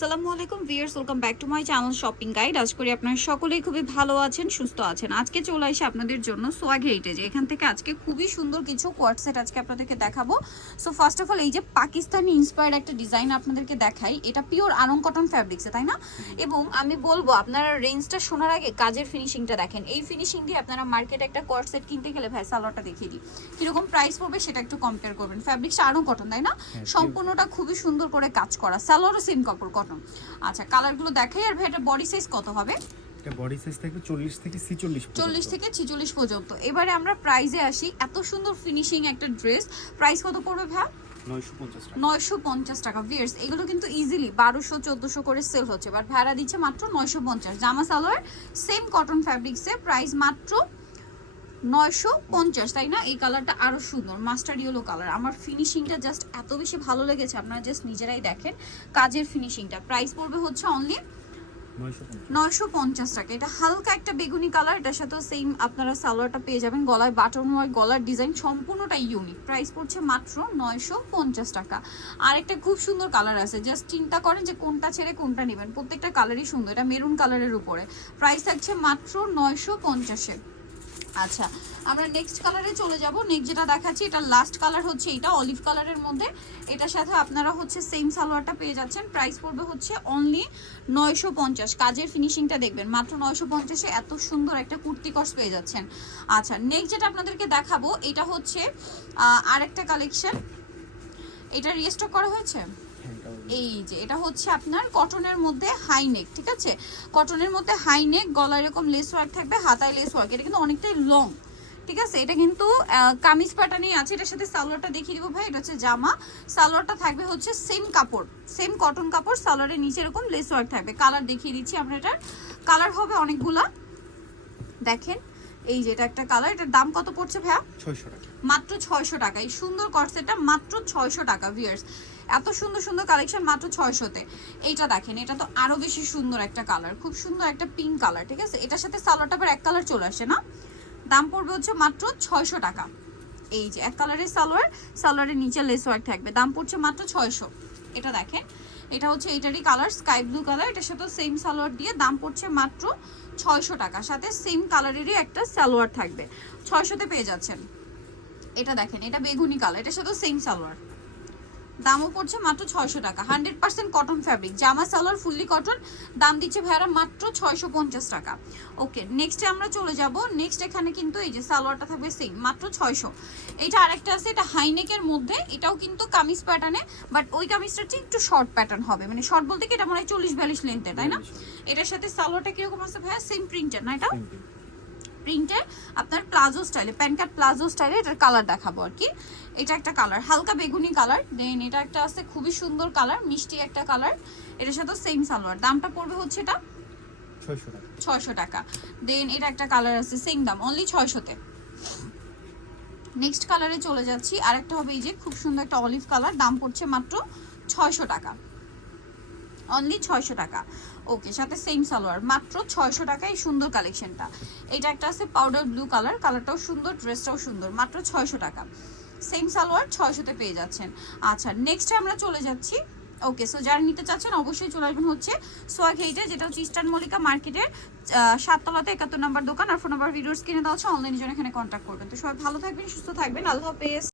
আসসালামু আলাইকুম viewers welcome back to my channel shopping guide. আজ করি আপনারা সকলেই খুবই ভালো আছেন সুস্থ আছেন। আজকে চলে আসে আপনাদের জন্য সোয়াগ হেরিটেজে এখান থেকে আজকে খুবই সুন্দর কিছু কোয়ার্ট সেট আজকে আপনাদেরকে দেখাবো। সো ফার্স্ট অফ অল এই যে পাকিস্তানি ইন্সপায়ার্ড একটা ডিজাইন আপনাদেরকে দেখাই এটা পিওর আরং কটন ফ্যাব্রিক্সে তাই না? এবং আমি বলব আপনারা রেঞ্জটা শোনার আগে কাজের ফিনিশিংটা দেখেন। এই ফিনিশিং দিয়ে আপনারা মার্কেটে একটা কোয়ার্ট সেট কিনতে গেলে ভাই সালোয়ারটা দেখিয়ে দিই। কীরকম প্রাইস পড়বে সেটা একটু কম্পেয়ার করবেন। ফ্যাব্রিক্সটা আরং কটন তাই না? সম্পূর্ণটা খুবই সুন্দর করে কাজ করা। সালোয়ারও সেম কাপড় কটন আচ্ছা কালারগুলো দেখাই আর ভাই এটা বডি সাইজ কত হবে? এটা বডি সাইজ থাকবে চল্লিশ থেকে পর্যন্ত। এবারে আমরা প্রাইজে আসি। এত সুন্দর ফিনিশিং একটা ড্রেস প্রাইস কত পড়বে ভাই নয়শো পঞ্চাশ টাকা। ভিয়ার্স এগুলো কিন্তু ইজিলি বারোশো চোদ্দোশো করে সেল হচ্ছে। বাট ভাড়া দিচ্ছে মাত্র নয়শো পঞ্চাশ। জামা সালোয়ার সেম কটন ফ্যাব্রিক্সে প্রাইস মাত্র নয়শো পঞ্চাশ তাই না? এই কালারটা আরও সুন্দর মাস্টার ইয়েলো কালার আমার ফিনিশিংটা জাস্ট এত বেশি ভালো লেগেছে আপনারা জাস্ট নিজেরাই দেখেন কাজের ফিনিশিংটা প্রাইস পড়বে হচ্ছে অনলি নয়শো পঞ্চাশ। নয়শো পঞ্চাশ টাকা। এটা হালকা একটা বেগুনি কালার এটার সাথে সেম আপনারা সালোয়ারটা পেয়ে যাবেন গলায় বাটন ওয়ার্ক গলার ডিজাইন সম্পূর্ণটাই ইউনিক প্রাইস পড়ছে মাত্র নয়শো পঞ্চাশ টাকা। আর একটা খুব সুন্দর কালার আছে জাস্ট চিন্তা করেন যে কোনটা ছেড়ে কোনটা নেবেন। প্রত্যেকটা কালারই সুন্দর এটা মেরুন কালারের উপরে। প্রাইস থাকছে মাত্র নয়শো পঞ্চাশে। আচ্ছা আমরা নেক্সট কালারে চলে যাব। নেক্সট যেটা দেখাচ্ছি এটা লাস্ট কালার হচ্ছে এটা অলিভ কালারের মধ্যে। এটার সাথে আপনারা হচ্ছে সেম সালোয়ারটা পেয়ে যাচ্ছেন। প্রাইস পড়বে হচ্ছে অনলি নয়শো পঞ্চাশ। কাজের ফিনিশিংটা দেখবেন, মাত্র নয়শো পঞ্চাশে এত সুন্দর একটা কুর্তি কস পেয়ে যাচ্ছেন। আচ্ছা নেক্সট যেটা আপনাদেরকে দেখাবো, এটা হচ্ছে আরেকটা কালেকশন এটা রিস্টক করা হয়েছে? হ্যাঁ এই যে, এটা হচ্ছে আপনার কটনের মধ্যে হাই নেক ঠিক আছে? কটনের মধ্যে হাই নেক গলা এরকম লেস ওয়ার্ক থাকবে, হাতায় লেস ওয়ার্ক এটা কিন্তু অনেকটাই লং ঠিক আছে? এটা কিন্তু কামিজ প্যাটার্নই আছে, এটার সাথে সালোয়ারটা দেখিয়ে দিব ভাই, এটা হচ্ছে জামা। সালোয়ারটা থাকবে হচ্ছে সেম কাপড় সেম কটন কাপড়, সালোয়ারের নিচে এরকম লেস ওয়ার্ক থাকবে। কালার দেখিয়ে দিচ্ছি আমরা এটার। কালার হবে অনেকগুলা। দেখেন এই যে এটা একটা কালার এটার দাম কত পড়ছে ভাইয়া? ছয়শো টাকা। মাত্র ছয়শো টাকা। এই সুন্দর কটসেটটা মাত্র ছয়শো টাকা ভিয়ার্স এত সুন্দর সুন্দর কালেকশন মাত্র ছয়শোতে। এইটা দেখেন এটা তো আরও বেশি সুন্দর একটা কালার খুব সুন্দর একটা পিঙ্ক কালার ঠিক আছে? এটার সাথে সালোয়ারটা আবার এক কালার চলে আসে না? দাম পড়বে হচ্ছে মাত্র ছয়শো টাকা। এই যে এক কালারের সালোয়ার সালোয়ারের নিচে লেস ওয়ার্ক থাকবে। দাম পড়ছে মাত্র ছয়শো। এটা দেখেন। এটা হচ্ছে এটারই কালার স্কাই ব্লু কালার এটার সাথে সেম সালোয়ার দিয়ে দাম পড়ছে মাত্র ছয়শো টাকা। সাথে সেম কালারেরই একটা সালোয়ার থাকবে। ছয়শোতে পেয়ে যাচ্ছেন। এটা দেখেন, এটা বেগুনি কালার এটার সাথে সেম সালোয়ার। দামও পড়ছে মাত্র ছয়শো টাকা। হান্ড্রেড পার্সেন্ট কটন ফ্যাব্রিক জামা সালোয়ার ফুললি কটন দাম দিচ্ছে ভাইয়ারা মাত্র ছয়শো পঞ্চাশ টাকা। ওকে নেক্সটে আমরা চলে যাব। নেক্সট এখানে কিন্তু এই যে সালোয়ারটা থাকবে সেম মাত্র ছয়শো। এটা আরেকটা আছে এটা হাইনেকের মধ্যে। এটাও কিন্তু কামিজ প্যাটার্নে বাট ওই কামিজটা হচ্ছে একটু শর্ট প্যাটার্ন হবে। মানে শর্ট বলতে কি এটা মনে হয় চল্লিশ বিয়াল্লিশ লেন্থের তাই না? এটার সাথে সালোয়ারটা কীরকম আছে ভাইয়া? সেম প্রিন্টের না এটা? প্রিন্টের আপনার প্লাজো স্টাইলে প্যান্ট কাট প্লাজো স্টাইলে এটার কালার দেখাবো আর কি। এটা একটা কালার হালকা বেগুনি কালার দেন এটা একটা আছে খুবই সুন্দর কালার মিষ্টি একটা কালার এটার সাথে সেম সালোয়ার। দামটা পড়বে হচ্ছে এটা ছয়শো টাকা। ছয়শো টাকা। দেন এটা একটা কালার আছে সেম দাম অনলি ছয়শোতে। নেক্সট কালারে চলে যাচ্ছি আরেকটা হবে এই যে খুব সুন্দর একটা অলিভ কালার দাম পড়ছে মাত্র ছয়শো টাকা। অনলি ছয়শো টাকা। ওকে সাথে সেম সালোয়ার। মাত্র ছয়শো টাকা এই সুন্দর কালেকশনটা এটা একটা আছে পাউডার ব্লু কালার কালারটাও সুন্দর ড্রেসটাও সুন্দর, মাত্র ছয়শো টাকা। সেম সালোয়ার ছয়শোতে পেয়ে যাচ্ছেন। আচ্ছা নেক্সটে আমরা চলে যাচ্ছি। ওকে সো যারা নিতে চাচ্ছেন, অবশ্যই চলে আসবেন হচ্ছে সোয়াগ হেইটে যেটা হচ্ছে ইস্টার্ন মল্লিকা মার্কেটের সাততলাতে একাত্তর নাম্বার দোকান। আর ফোন নাম্বার ভিডিওস কিনে দেওয়া হচ্ছে অনলাইনের জন্য এখানে কন্ট্যাক্ট করবেন। তো সবাই ভালো থাকবেন, সুস্থ থাকবেন। আল্লাহ হাফেজ।